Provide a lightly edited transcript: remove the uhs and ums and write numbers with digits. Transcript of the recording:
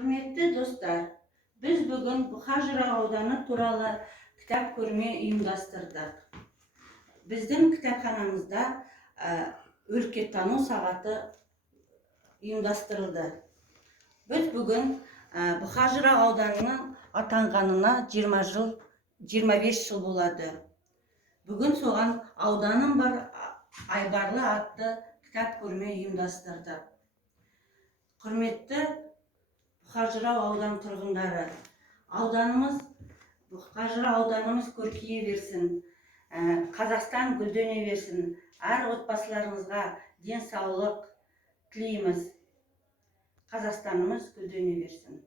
Құрметті достар, біз бүгін Бұқар-Жырау ауданы туралы кітап көрме ұйымдастырдық. Біздің кітапханамызда өлкетану сағаты ұйымдастырылды. Біз бүгін Бұқар-Жырау ауданының атанғанына 25 жыл болады. Бүгін соған ауданым бар Айбарлы атты кітап көрме ұйымдастырды. Құрметті Бұқар-Жырау аудан тұрғындары, Бұқар-Жырау ауданымыз көркейе берсін, Қазақстан гүлдене берсін, әр отбасыларыңызға денсаулық тілейміз, Қазақстанымыз гүлдене берсін.